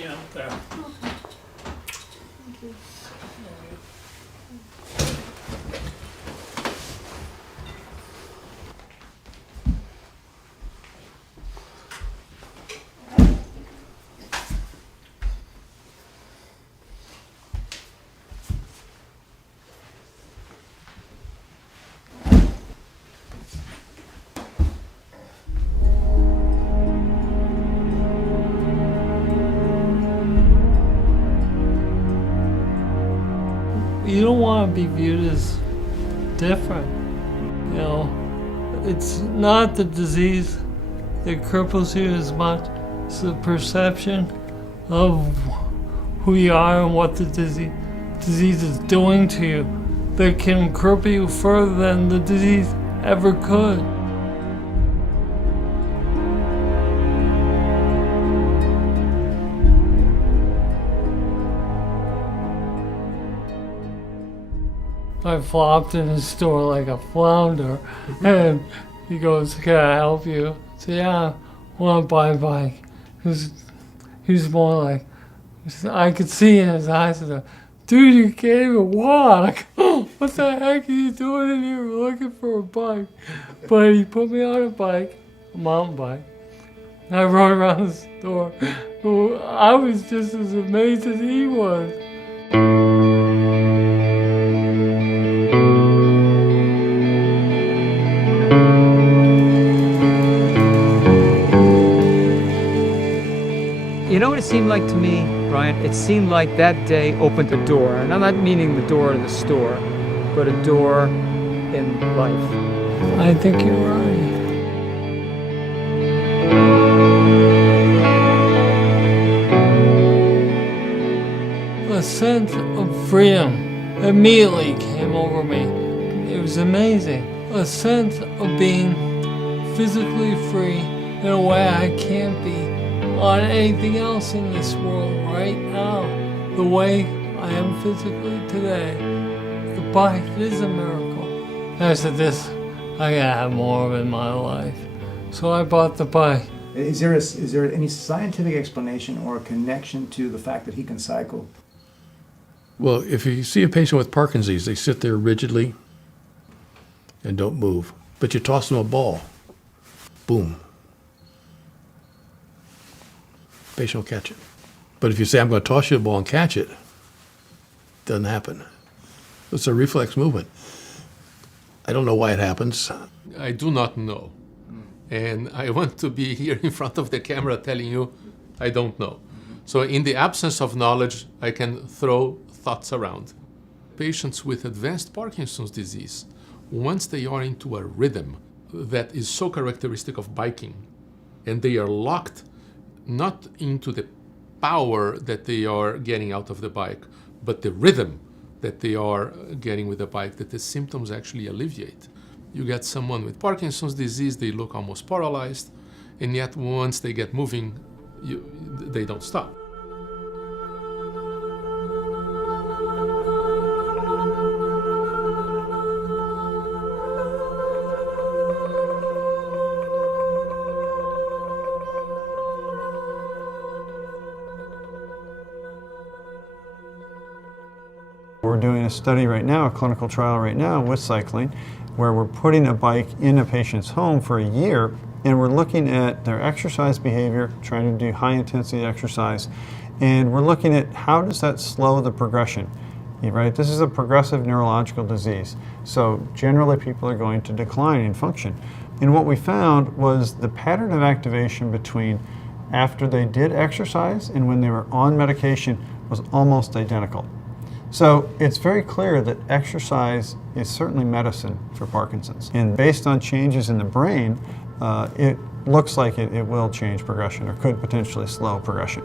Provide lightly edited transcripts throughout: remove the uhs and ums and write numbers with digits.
Yeah, there. Thank you. You don't want to be viewed as different. You know, it's not the disease that cripples you as much as the perception of who you are and what the disease is doing to you that can cripple you further than the disease ever could. I flopped in the store like a flounder, and he goes, "Can I help you?" I said, "Yeah, I want to buy a bike." He was more like, I could see in his eyes, "Dude, you can't even walk. What the heck are you doing in here looking for a bike?" But he put me on a bike, a mountain bike, and I rode around the store. I was just as amazed as he was. You know what it seemed like to me, Brian? It seemed like that day opened a door, and I'm not meaning the door to the store, but a door in life. I think you're right. A sense of freedom immediately came over me. It was amazing. A sense of being physically free in a way I can't be on anything else in this world right now. The way I am physically today. The bike is a miracle. And I said, I gotta have more of it in my life. So I bought the bike. Is there any scientific explanation or connection to the fact that he can cycle? Well, if you see a patient with Parkinson's, they sit there rigidly and don't move. But you toss them a ball, boom. Patient will catch it. But if you say, "I'm going to toss you a ball and catch it," doesn't happen. It's a reflex movement. I don't know why it happens. I do not know. And I want to be here in front of the camera telling you I don't know. So in the absence of knowledge, I can throw thoughts around. Patients with advanced Parkinson's disease, once they are into a rhythm that is so characteristic of biking, and they are locked not into the power that they are getting out of the bike, but the rhythm that they are getting with the bike, that the symptoms actually alleviate. You get someone with Parkinson's disease, they look almost paralyzed, and yet once they get moving, they don't stop. We're doing a study right now, a clinical trial right now with cycling, where we're putting a bike in a patient's home for a year, and we're looking at their exercise behavior, trying to do high intensity exercise, and we're looking at how does that slow the progression, right? This is a progressive neurological disease, so generally people are going to decline in function. And what we found was the pattern of activation between after they did exercise and when they were on medication was almost identical. So it's very clear that exercise is certainly medicine for Parkinson's. And based on changes in the brain, it looks like it will change progression or could potentially slow progression.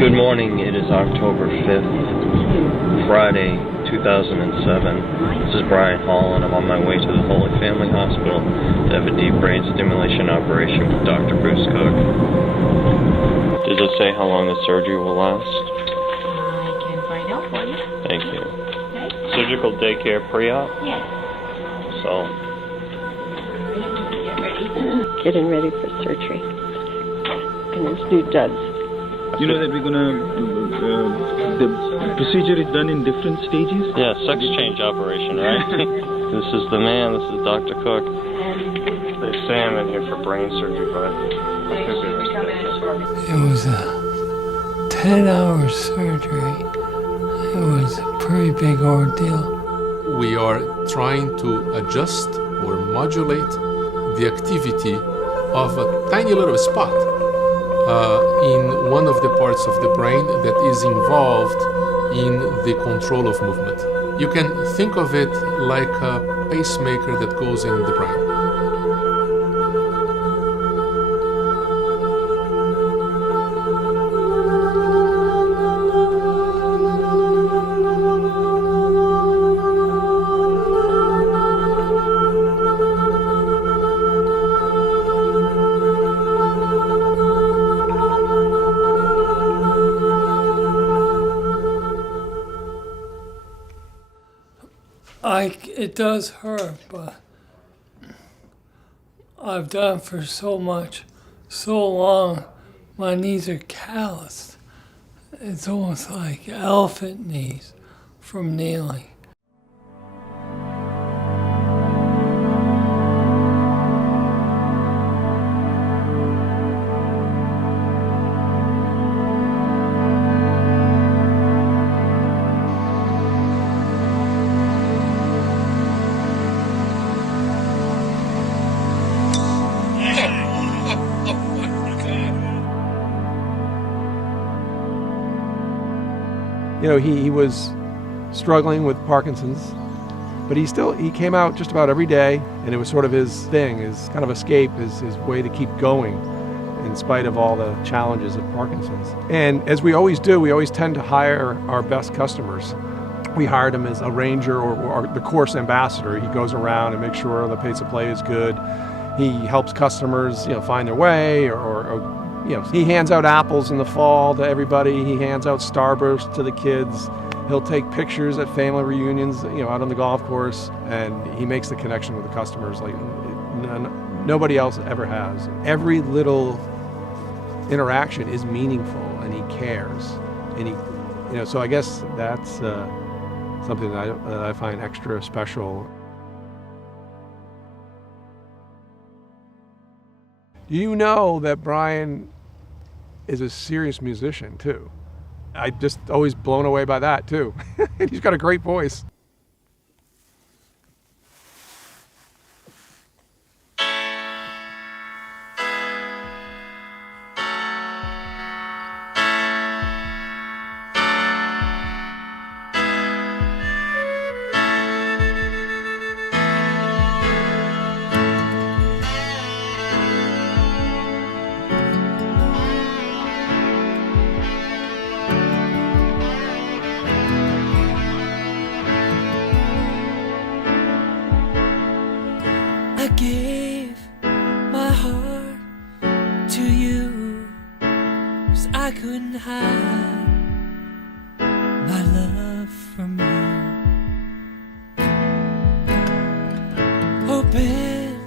Good morning. It is October 5th, Friday, 2007. This is Brian Hall, and I'm on my way to the Holy Family Hospital to have a deep brain stimulation operation with Dr. Bruce Cook. Does it say how long the surgery will last? I can find out for you. Thank you. Okay? Surgical daycare pre-op? Yes. So, Get ready. Getting ready for surgery. can institute drugs. You know that we're gonna, the procedure is done in different stages? Yeah, sex change operation, right? This is the man, this is Dr. Cook. They say I'm in here for brain surgery, but I could be mistaken. It was a 10-hour surgery. It was a pretty big ordeal. We are trying to adjust or modulate the activity of a tiny little spot in one of the parts of the brain that is involved in the control of movement. You can think of it like a pacemaker that goes in the brain. It does hurt, but I've done it for so long, my knees are calloused. It's almost like elephant knees from kneeling. You know, he was struggling with Parkinson's, but he came out just about every day, and it was sort of his thing, his kind of escape, his way to keep going in spite of all the challenges of Parkinson's. And as we always do, we always tend to hire our best customers. We hired him as a ranger or the course ambassador. He goes around and makes sure the pace of play is good. He helps customers, find their way, or he hands out apples in the fall to everybody. He hands out Starburst to the kids. He'll take pictures at family reunions, out on the golf course, and he makes the connection with the customers like nobody else ever has. Every little interaction is meaningful, and he cares, and so I guess that's something that I find extra special. You know that Brian is a serious musician too. I'm just always blown away by that too. He's got a great voice. I gave my heart to you, 'cause I couldn't hide my love from you. Opened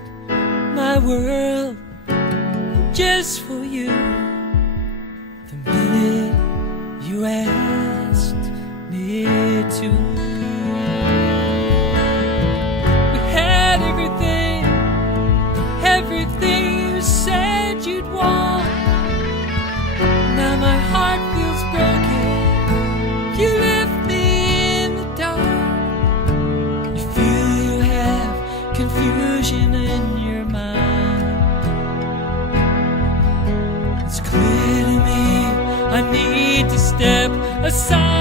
my world just for you. The minute you asked me to, we had everything you said you'd want. Now my heart feels broken. You left me in the dark. You feel you have confusion in your mind. It's clear to me I need to step aside.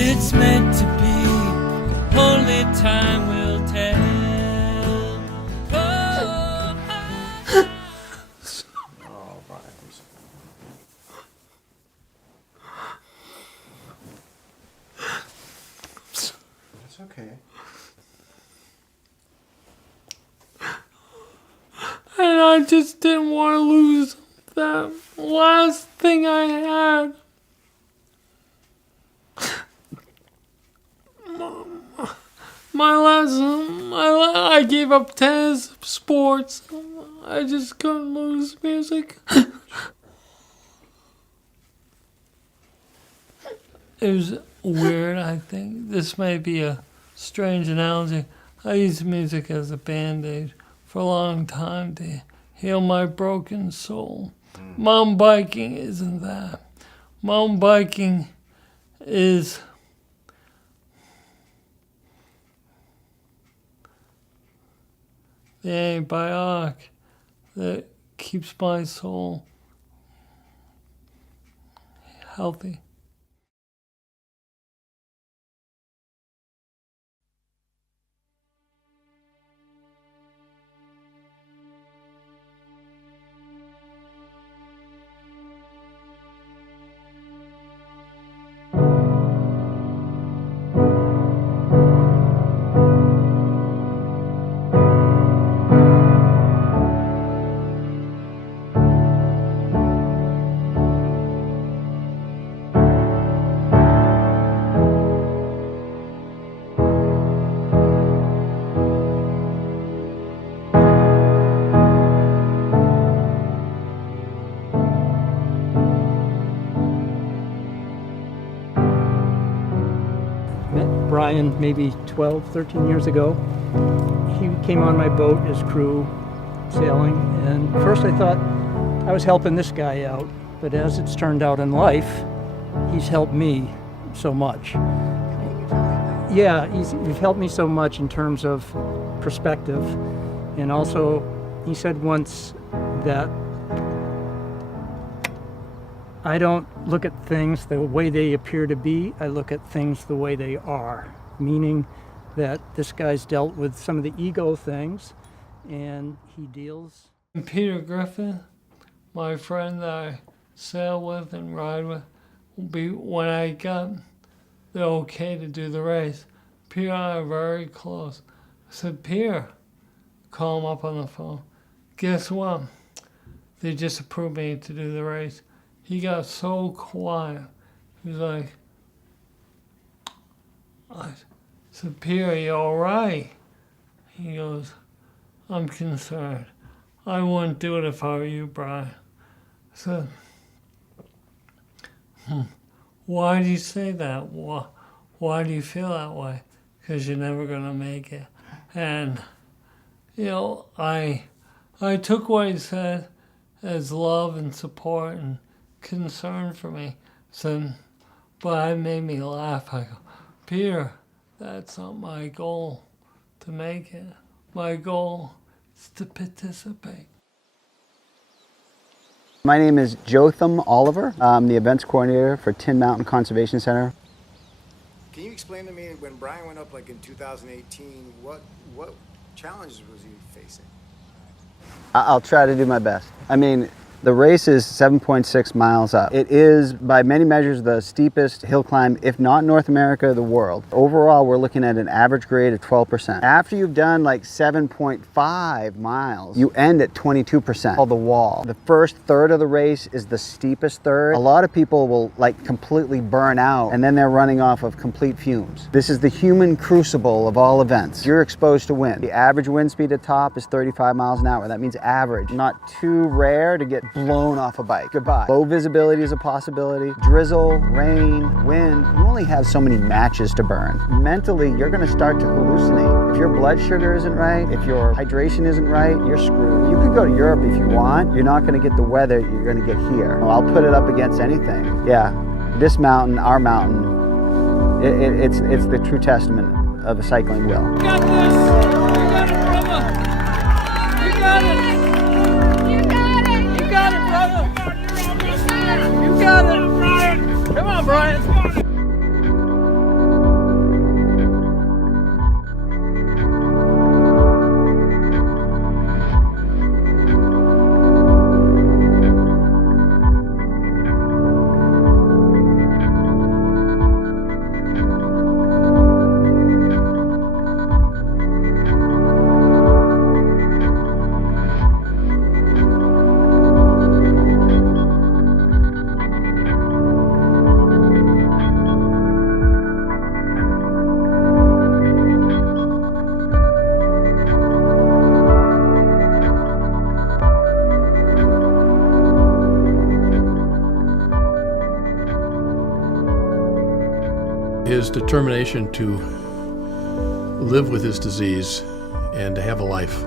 It's meant to be, only time will tell. Oh, Brian. It's okay. And I just didn't want to lose that last thing I had. my lesson. I gave up tennis, sports. I just couldn't lose music. It was weird, I think. This may be a strange analogy. I used music as a band-aid for a long time to heal my broken soul. Mountain biking isn't that. Mountain biking is the antibiotic that keeps my soul healthy. Met Brian maybe 12, 13 years ago. He came on my boat as crew sailing, and first I thought I was helping this guy out, but as it's turned out in life, he's helped me so much. Yeah, he's helped me so much in terms of perspective, and also he said once that I don't look at things the way they appear to be, I look at things the way they are, meaning that this guy's dealt with some of the ego things, and he deals. Peter Griffin, my friend that I sail with and ride with, will be when I got the okay to do the race. Peter and I are very close. I said, Peter, call him up on the phone. Guess what? They just approved me to do the race. He got so quiet. He was like, I said, Peter, you all right? He goes, I'm concerned. I wouldn't do it if I were you, Brian. I said, why do you say that? Why do you feel that way? Because you're never going to make it. And, you know, I took what he said as love and support and concern for me. So, but it made me laugh. I go, Peter, that's not my goal to make it. My goal is to participate. My name is Jotham Oliver. I'm the events coordinator for Tin Mountain Conservation Center. Can you explain to me, when Brian went up like in 2018, what challenges was he facing? I'll try to do my best. I mean, the race is 7.6 miles up. It is, by many measures, the steepest hill climb, if not North America, the world. Overall, we're looking at an average grade of 12%. After you've done like 7.5 miles, you end at 22%, called the wall. The first third of the race is the steepest third. A lot of people will like completely burn out, and then they're running off of complete fumes. This is the human crucible of all events. You're exposed to wind. The average wind speed at top is 35 miles an hour. That means average. Not too rare to get blown off a bike. Goodbye. Low visibility is a possibility. Drizzle, rain, wind. You only have so many matches to burn. Mentally, you're going to start to hallucinate. If your blood sugar isn't right, if your hydration isn't right, you're screwed. You could go to Europe if you want. You're not going to get the weather you're going to get here. I'll put it up against anything. Yeah, this mountain, our mountain, it's the true testament of a cycling will. You got this! You got it, brother! You got it! You got it, Brian! Come on, Brian! his determination to live with his disease and to have a life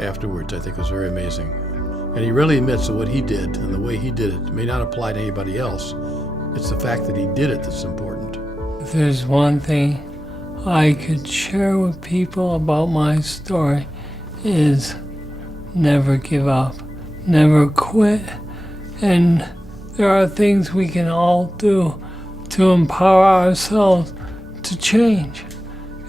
afterwards, I think was very amazing. And he really admits that what he did and the way he did it may not apply to anybody else. It's the fact that he did it that's important. If there's one thing I could share with people about my story is never give up, never quit. And there are things we can all do to empower ourselves to change,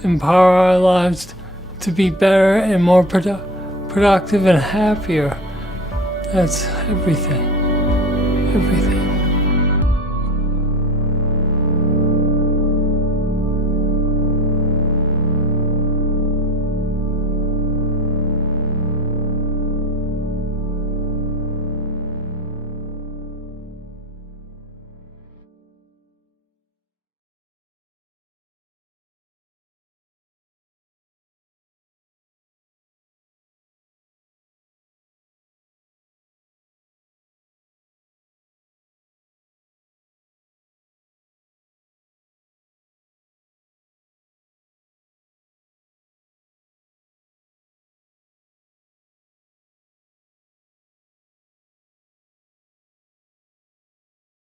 empower our lives to be better and more productive and happier. That's everything, everything.